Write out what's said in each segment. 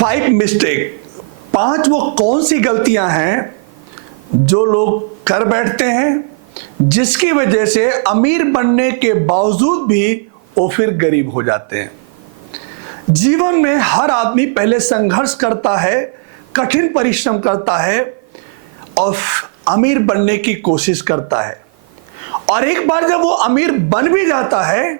5 mistake, 5 वो कौन सी गलतियां हैं जो लोग कर बैठते हैं जिसकी वजह से अमीर बनने के बावजूद भी वो फिर गरीब हो जाते हैं। जीवन में हर आदमी पहले संघर्ष करता है, कठिन परिश्रम करता है और अमीर बनने की कोशिश करता है, और एक बार जब वो अमीर बन भी जाता है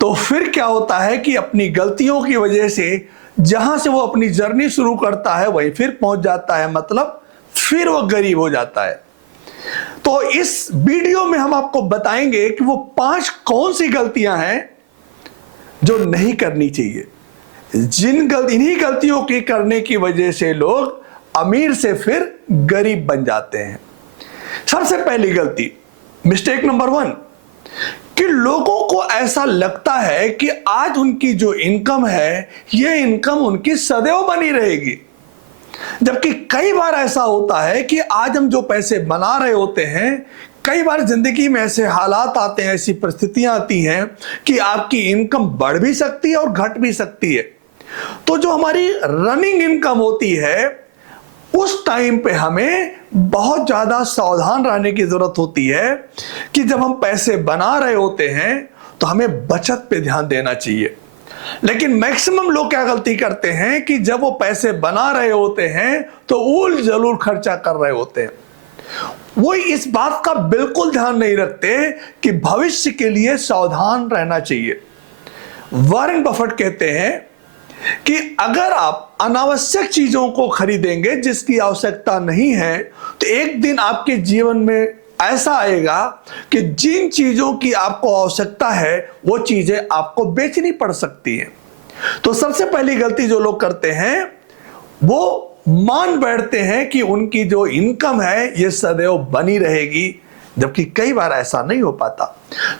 तो फिर क्या होता है कि अपनी गलतियों की वजह से जहां से वो अपनी जर्नी शुरू करता है वहीं फिर पहुंच जाता है, मतलब फिर वो गरीब हो जाता है। तो इस वीडियो में हम आपको बताएंगे कि वो 5 कौन सी गलतियां हैं जो नहीं करनी चाहिए, इन्हीं गलतियों की करने की वजह से लोग अमीर से फिर गरीब बन जाते हैं। सबसे पहली गलती, मिस्टेक नंबर 1, कि लोगों को ऐसा लगता है कि आज उनकी जो इनकम है यह इनकम उनकी सदैव बनी रहेगी, जबकि कई बार ऐसा होता है कि आज हम जो पैसे बना रहे होते हैं, कई बार जिंदगी में ऐसे हालात आते हैं, ऐसी परिस्थितियां आती हैं कि आपकी इनकम बढ़ भी सकती है और घट भी सकती है। तो जो हमारी रनिंग इनकम होती है उस टाइम पे हमें बहुत ज्यादा सावधान रहने की जरूरत होती है कि जब हम पैसे बना रहे होते हैं तो हमें बचत पे ध्यान देना चाहिए। लेकिन मैक्सिमम लोग क्या गलती करते हैं कि जब वो पैसे बना रहे होते हैं तो उल जलूल खर्चा कर रहे होते हैं। वो इस बात का बिल्कुल ध्यान नहीं रखते कि भविष्य के लिए सावधान रहना चाहिए। वॉरेन बफेट कहते हैं कि अगर आप अनावश्यक चीजों को खरीदेंगे जिसकी आवश्यकता नहीं है तो एक दिन आपके जीवन में ऐसा आएगा कि जिन चीजों की आपको आवश्यकता है वो चीजें आपको बेचनी पड़ सकती हैं। तो सबसे पहली गलती जो लोग करते हैं वो मान बैठते हैं कि उनकी जो इनकम है ये सदैव बनी रहेगी, जबकि कई बार ऐसा नहीं हो पाता।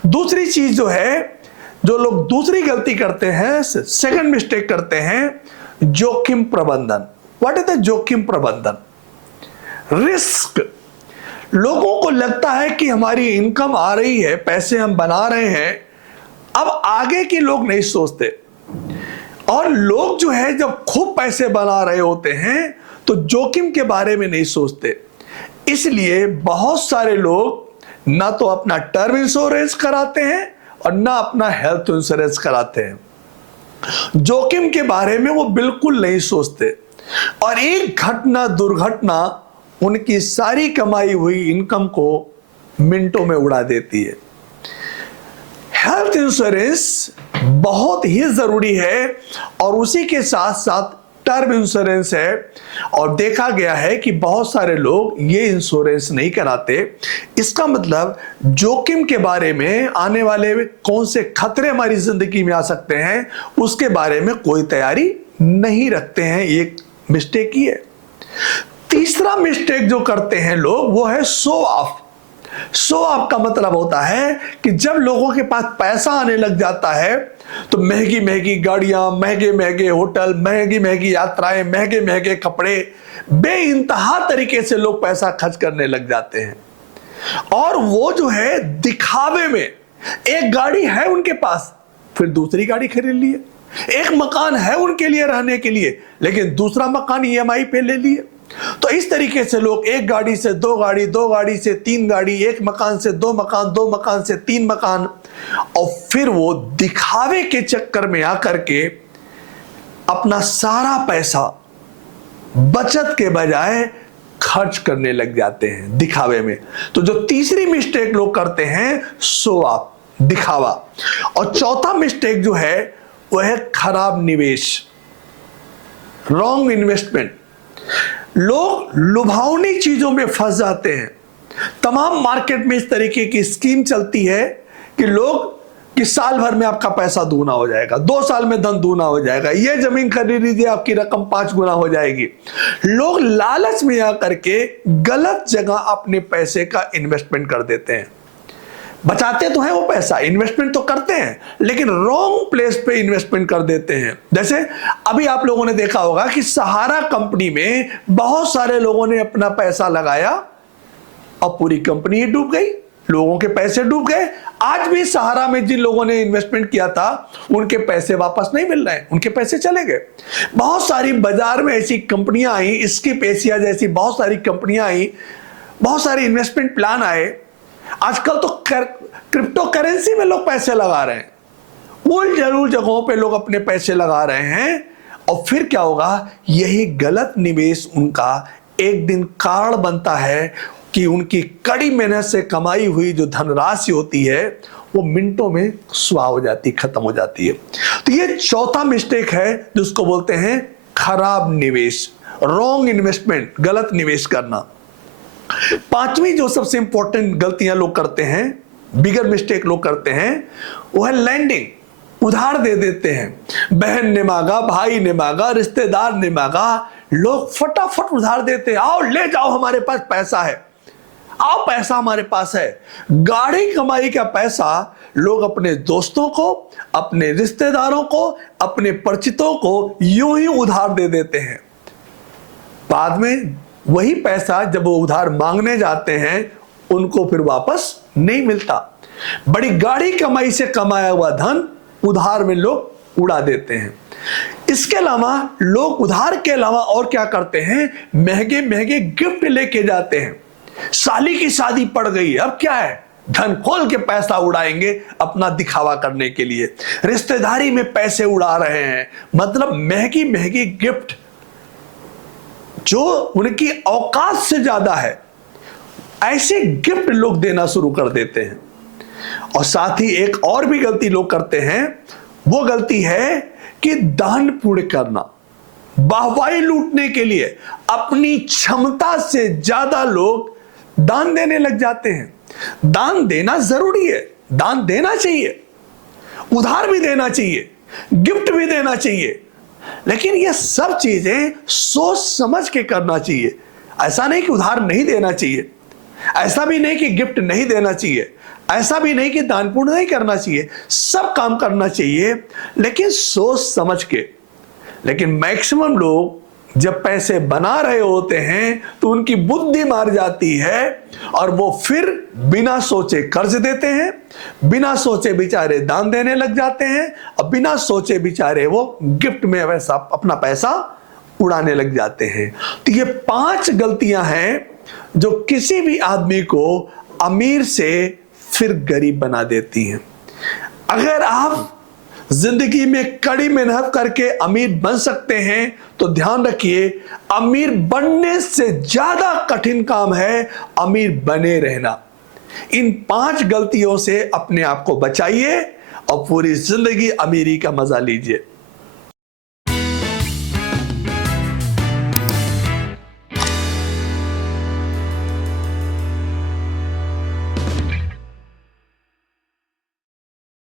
दूसरी चीज जो है, जो लोग दूसरी गलती करते हैं, सेकंड मिस्टेक करते हैं, जोखिम प्रबंधन। व्हाट इज द जोखिम प्रबंधन? रिस्क। लोगों को लगता है कि हमारी इनकम आ रही है, पैसे हम बना रहे हैं, अब आगे के लोग नहीं सोचते। और लोग जो है जब खूब पैसे बना रहे होते हैं तो जोखिम के बारे में नहीं सोचते। इसलिए बहुत सारे लोग ना तो अपना टर्म इंश्योरेंस कराते हैं और ना अपना हेल्थ इंश्योरेंस कराते हैं। जोखिम के बारे में वो बिल्कुल नहीं सोचते और एक घटना, दुर्घटना उनकी सारी कमाई हुई इनकम को मिनटों में उड़ा देती है। हेल्थ इंश्योरेंस बहुत ही जरूरी है और उसी के साथ साथ टर्म इंश्योरेंस है, और देखा गया है कि बहुत सारे लोग ये इंश्योरेंस नहीं कराते। इसका मतलब जोखिम के बारे में, आने वाले कौन से खतरे हमारी जिंदगी में आ सकते हैं उसके बारे में कोई तैयारी नहीं रखते हैं। ये मिस्टेक ही है। तीसरा मिस्टेक जो करते हैं लोग वो है शो ऑफ। शो ऑफ का मतलब होता है कि जब लोगों के पास पैसा आने लग जाता है तो महंगी महंगी गाड़ियां, महंगे महंगे होटल, महंगी महंगी यात्राएं, महंगे महंगे कपड़े, बेइंतहा तरीके से लोग पैसा खर्च करने लग जाते हैं। और वो जो है दिखावे में, एक गाड़ी है उनके पास फिर दूसरी गाड़ी खरीद लिए, एक मकान है उनके लिए रहने के लिए लेकिन दूसरा मकान ईएमआई पे ले लिए। तो इस तरीके से लोग एक गाड़ी से 2 गाड़ी, 2 गाड़ी से 3 गाड़ी, एक मकान से 2 मकान, 2 मकान से 3 मकान, और फिर वो दिखावे के चक्कर में आकर के अपना सारा पैसा बचत के बजाय खर्च करने लग जाते हैं दिखावे में। तो जो तीसरी मिस्टेक लोग करते हैं, शो ऑफ, दिखावा। और चौथा मिस्टेक जो है वह है खराब निवेश, रॉन्ग इन्वेस्टमेंट। लोग लुभावनी चीजों में फंस जाते हैं। तमाम मार्केट में इस तरीके की स्कीम चलती है कि लोग कि साल भर में आपका पैसा दूना हो जाएगा, 2 साल में धन दूना हो जाएगा, ये जमीन खरीद लीजिए आपकी रकम 5 गुना हो जाएगी। लोग लालच में आकर के गलत जगह अपने पैसे का इन्वेस्टमेंट कर देते हैं। बचाते तो हैं वो पैसा, इन्वेस्टमेंट तो करते हैं, लेकिन रॉन्ग प्लेस पे इन्वेस्टमेंट कर देते हैं। जैसे अभी आप लोगों ने देखा होगा कि सहारा कंपनी में बहुत सारे लोगों ने अपना पैसा लगाया और पूरी कंपनी डूब गई। लोगों के पैसे डूब गए। आज भी सहारा में जिन लोगों ने इन्वेस्टमेंट किया था उनके पैसे वापस नहीं मिल रहे हैं, उनके पैसे चले गए। बहुत सारी बाजार में ऐसी कंपनियां आई, स्किप एशिया जैसी बहुत सारी कंपनियां आई, बहुत सारे इन्वेस्टमेंट प्लान आए। आजकल तो क्रिप्टो करेंसी में लोग पैसे लगा रहे हैं, उन जरूर जगहों पे लोग अपने पैसे लगा रहे हैं। और फिर क्या होगा, यही गलत निवेश उनका एक दिन कारण बनता है कि उनकी कड़ी मेहनत से कमाई हुई जो धनराशि होती है वो मिनटों में स्वाह हो जाती, खत्म हो जाती है। तो ये चौथा मिस्टेक है जिसको बोलते हैं खराब निवेश, रॉन्ग इन्वेस्टमेंट, गलत निवेश करना। पांचवी जो सबसे इंपॉर्टेंट गलतियां लोग करते हैं, बिगर मिस्टेक लोग करते हैं, वो है लैंडिंग, उधार दे देते हैं। बहन ने मांगा, भाई ने मांगा, रिश्तेदार ने मांगा, लोग फटाफट उधार देते हैं। आओ ले जाओ, हमारे पास पैसा है, आओ पैसा हमारे पास है। गाढ़ी कमाई का पैसा लोग अपने दोस्तों को, अपने रिश्तेदारों को, अपने परिचितों को यूं ही उधार दे देते हैं। बाद में वही पैसा जब वो उधार मांगने जाते हैं उनको फिर वापस नहीं मिलता। बड़ी गाढ़ी कमाई से कमाया हुआ धन उधार में लोग उड़ा देते हैं। इसके अलावा लोग उधार के अलावा और क्या करते हैं, महंगे महंगे गिफ्ट लेके जाते हैं। साली की शादी पड़ गई, अब क्या है, धन खोल के पैसा उड़ाएंगे अपना दिखावा करने के लिए। रिश्तेदारी में पैसे उड़ा रहे हैं, मतलब महंगी महंगी गिफ्ट जो उनकी औकात से ज्यादा है, ऐसे गिफ्ट लोग देना शुरू कर देते हैं। और साथ ही एक और भी गलती लोग करते हैं, वो गलती है कि दान पुण्य करना, वाहवाही लूटने के लिए अपनी क्षमता से ज्यादा लोग दान देने लग जाते हैं। दान देना जरूरी है, दान देना चाहिए, उधार भी देना चाहिए, गिफ्ट भी देना चाहिए, लेकिन ये सब चीजें सोच समझ के करना चाहिए। ऐसा नहीं कि उधार नहीं देना चाहिए, ऐसा भी नहीं कि गिफ्ट नहीं देना चाहिए, ऐसा भी नहीं कि दान पुण्य नहीं करना चाहिए, सब काम करना चाहिए लेकिन सोच समझ के। लेकिन मैक्सिमम लोग जब पैसे बना रहे होते हैं तो उनकी बुद्धि मार जाती है और वो फिर बिना सोचे कर्ज देते हैं, बिना सोचे बेचारे दान देने लग जाते हैं, और बिना सोचे बेचारे वो गिफ्ट में वैसा अपना पैसा उड़ाने लग जाते हैं। तो ये 5 गलतियां हैं जो किसी भी आदमी को अमीर से फिर गरीब बना देती हैं। अगर आप जिंदगी में कड़ी मेहनत करके अमीर बन सकते हैं तो ध्यान रखिए, अमीर बनने से ज्यादा कठिन काम है अमीर बने रहना। इन 5 गलतियों से अपने आप को बचाइए और पूरी जिंदगी अमीरी का मजा लीजिए।